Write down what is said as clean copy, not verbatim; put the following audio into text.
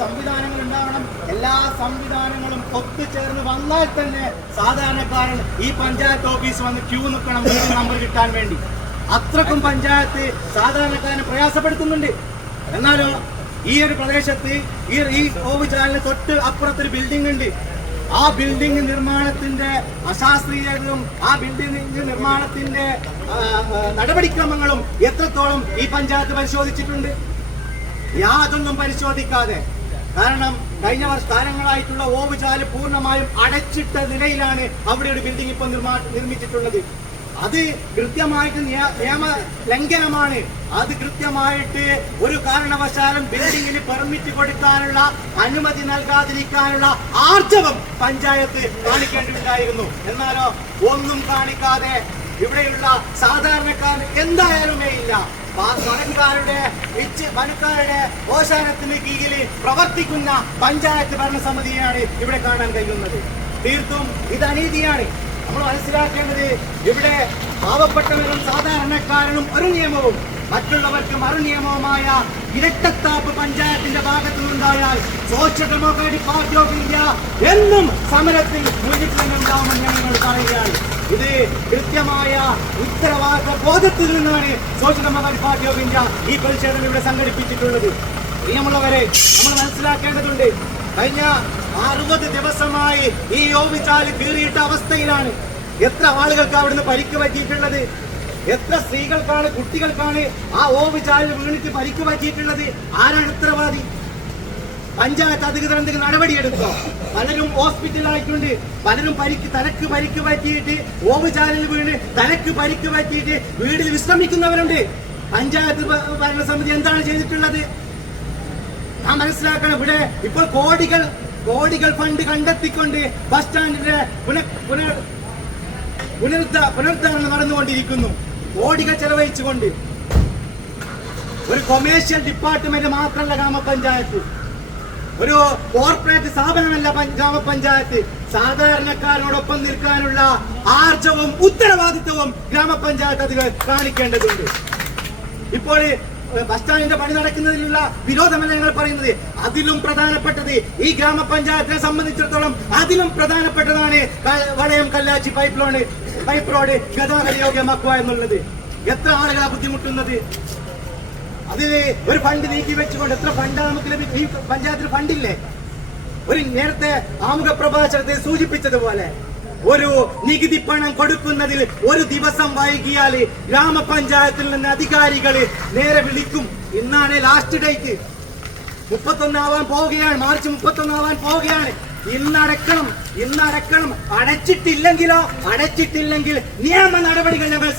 സംവിധാനങ്ങൾ ഉണ്ടാവണം. എല്ലാ സംവിധാനങ്ങളും ഒത്തുചേർന്ന് വന്നാൽ തന്നെ സാധാരണക്കാരൻ ഈ പഞ്ചായത്ത് ഓഫീസ് വന്ന് ക്യൂ നിൽക്കണം നമ്പർ കിട്ടാൻ വേണ്ടി. അത്രക്കും പഞ്ചായത്ത് സാധാരണക്കാരനെ പ്രയാസപ്പെടുത്തുന്നുണ്ട്. എന്നാലോ ഈ ഒരു പ്രദേശത്ത് ഈ ഓവുചാലിന് തൊട്ട് അപ്പുറത്തൊരു ബിൽഡിംഗ് ഉണ്ട്. ആ ബിൽഡിംഗ് നിർമ്മാണത്തിന്റെ അശാസ്ത്രീയതയും ആ ബിൽഡിംഗ് നിർമ്മാണത്തിന്റെ നടപടിക്രമങ്ങളും എത്രത്തോളം ഈ പഞ്ചായത്ത് പരിശോധിച്ചിട്ടുണ്ട്? യാതൊന്നും പരിശോധിക്കാതെ. കാരണം കഴിഞ്ഞ കാലങ്ങളായിട്ടുള്ള ഓവുചാല് പൂർണ്ണമായും അടച്ചിട്ട നിലയിലാണ് അവിടെ ഒരു ബിൽഡിംഗ് ഇപ്പൊ നിർമ്മിച്ചിട്ടുള്ളത്. അത് കൃത്യമായിട്ട് നിയമ ലംഘനമാണ്. അത് കൃത്യമായിട്ട് ഒരു കാരണവശാലും ബിൽഡിങ്ങിന് പെർമിറ്റ് കൊടുക്കാനുള്ള അനുമതി നൽകാതിരിക്കാനുള്ള ആർജവം പഞ്ചായത്ത് കാണിക്കേണ്ടിണ്ടായിരുന്നു. എന്നാലോ ഒന്നും കാണിക്കാതെ ഇവിടെയുള്ള സാധാരണക്കാരന് എന്തായാലുമേ ഇല്ല. വനക്കാരുടെ ഓശാനത്തിന് കീഴിൽ പ്രവർത്തിക്കുന്ന പഞ്ചായത്ത് ഭരണസമിതിയാണ് ഇവിടെ കാണാൻ കഴിയുന്നത്. തീർത്തും ഇത് അനീതിയാണ്. നമ്മൾ മനസ്സിലാക്കേണ്ടത് ഇവിടെ പാവപ്പെട്ടവരും സാധാരണക്കാരനും ഒരു നിയമവും മറ്റുള്ളവർക്ക് മറുനിയമവുമായ ഇരട്ടത്താപ്പ് പഞ്ചായത്തിന്റെ ഭാഗത്തു നിന്നുണ്ടായാൽ social democratic party of India എന്നും സമരത്തിൽ മുന്നിൽ തന്നെ ഉണ്ടാവുമെന്ന് ഞങ്ങൾ പറയുകയാണ്. ഇത് കൃത്യമായ ഉത്തരവാദിത്ത ബോധത്തിൽ നിന്നാണ് social democratic party of India ഈ പ്രതിഷേധം ഇവിടെ സംഘടിപ്പിച്ചിട്ടുള്ളത്. പ്രിയമുള്ളവരെ, നമ്മൾ മനസ്സിലാക്കേണ്ടതുണ്ട്, കഴിഞ്ഞ 60 ദിവസമായി ഈ ഓവുചാല് കീറിയിട്ട അവസ്ഥയിലാണ്. എത്ര ആളുകൾക്ക് അവിടുന്ന് പരിക്ക് പറ്റിയിട്ടുള്ളത്? എത്ര സ്ത്രീകൾക്കാണ്, കുട്ടികൾക്കാണ് ആ ഓവുചാലിൽ വീണിട്ട് പരിക്ക് പറ്റിയിട്ടുള്ളത്? ആരാണ് ഉത്തരവാദി? പഞ്ചായത്ത് അധികൃതർ എന്തെങ്കിലും നടപടിയെടുത്തോ? പലരും ഹോസ്പിറ്റലായിട്ടുണ്ട്. പലരും തലക്ക് പരിക്ക് പറ്റിയിട്ട് ഓവുചാലിൽ വീണ് തലക്ക് പരിക്ക് പറ്റിയിട്ട് വീട്ടിൽ വിശ്രമിക്കുന്നവരുണ്ട്. പഞ്ചായത്ത് ഭരണസമിതി എന്താണ് ചെയ്തിട്ടുള്ളത്? നാം മനസ്സിലാക്കണം. ഇവിടെ ഇപ്പോൾ കോടികൾ ഫണ്ട് കണ്ടെത്തിക്കൊണ്ട് ബസ് സ്റ്റാൻഡിന്റെ പുനരുദ്ധാരണം നടന്നുകൊണ്ടിരിക്കുന്നു. കോടികൾ ചെലവഴിച്ചുകൊണ്ട്. ഒരു കൊമേഴ്ഷ്യൽ ഡിപ്പാർട്ട്മെന്റ് മാത്രമല്ല ഗ്രാമപഞ്ചായത്ത്, ഒരു കോർപ്പറേറ്റ് സ്ഥാപനമല്ല ഗ്രാമപഞ്ചായത്ത്. സാധാരണക്കാരോടൊപ്പം നിൽക്കാനുള്ള ആർജവും ഉത്തരവാദിത്വവും ഗ്രാമപഞ്ചായത്ത് അധികൃതർ കാണിക്കേണ്ടതുണ്ട്. ഇപ്പോൾ ബസ് സ്റ്റാൻഡിന്റെ പണി നടക്കുന്നതിലുള്ള വിരോധമല്ല ഞങ്ങൾ പറയുന്നത്. അതിലും പ്രധാനപ്പെട്ടത് ഈ ഗ്രാമപഞ്ചായത്തിനെ സംബന്ധിച്ചിടത്തോളം അതിലും പ്രധാനപ്പെട്ടതാണ് വളയം കല്ലാച്ചി പൈപ്പ് റോഡ് ഗതാഗത യോഗ്യമാക്കുക എന്നുള്ളത്. എത്ര ആളുകളാണ് ബുദ്ധിമുട്ടുന്നത്? അതിന് ഒരു ഫണ്ട് നീക്കി വെച്ചുകൊണ്ട് എത്ര ഫണ്ടാണ് നമുക്ക് ലഭിക്കും? ഈ പഞ്ചായത്തിന് ഫണ്ടില്ലേ? ഒരു നേരത്തെ ആമുഖ പ്രഭാഷണത്തെ സൂചിപ്പിച്ചതുപോലെ ഒരു നികുതി പണം കൊടുക്കുന്നതിൽ ഒരു ദിവസം വൈകിയാൽ ഗ്രാമപഞ്ചായത്തിൽ നിന്ന് അധികാരികൾ നേരെ വിളിക്കും. ഇന്നാണ് ലാസ്റ്റ് ഡേറ്റ്. 31 ആവാൻ പോവുകയാണ്. മാർച്ച് 31 ആവാൻ പോവുകയാണ്. ഇന്നടക്കണം. അടച്ചിട്ടില്ലെങ്കിൽ നിയമ നടപടികൾ ഞങ്ങൾ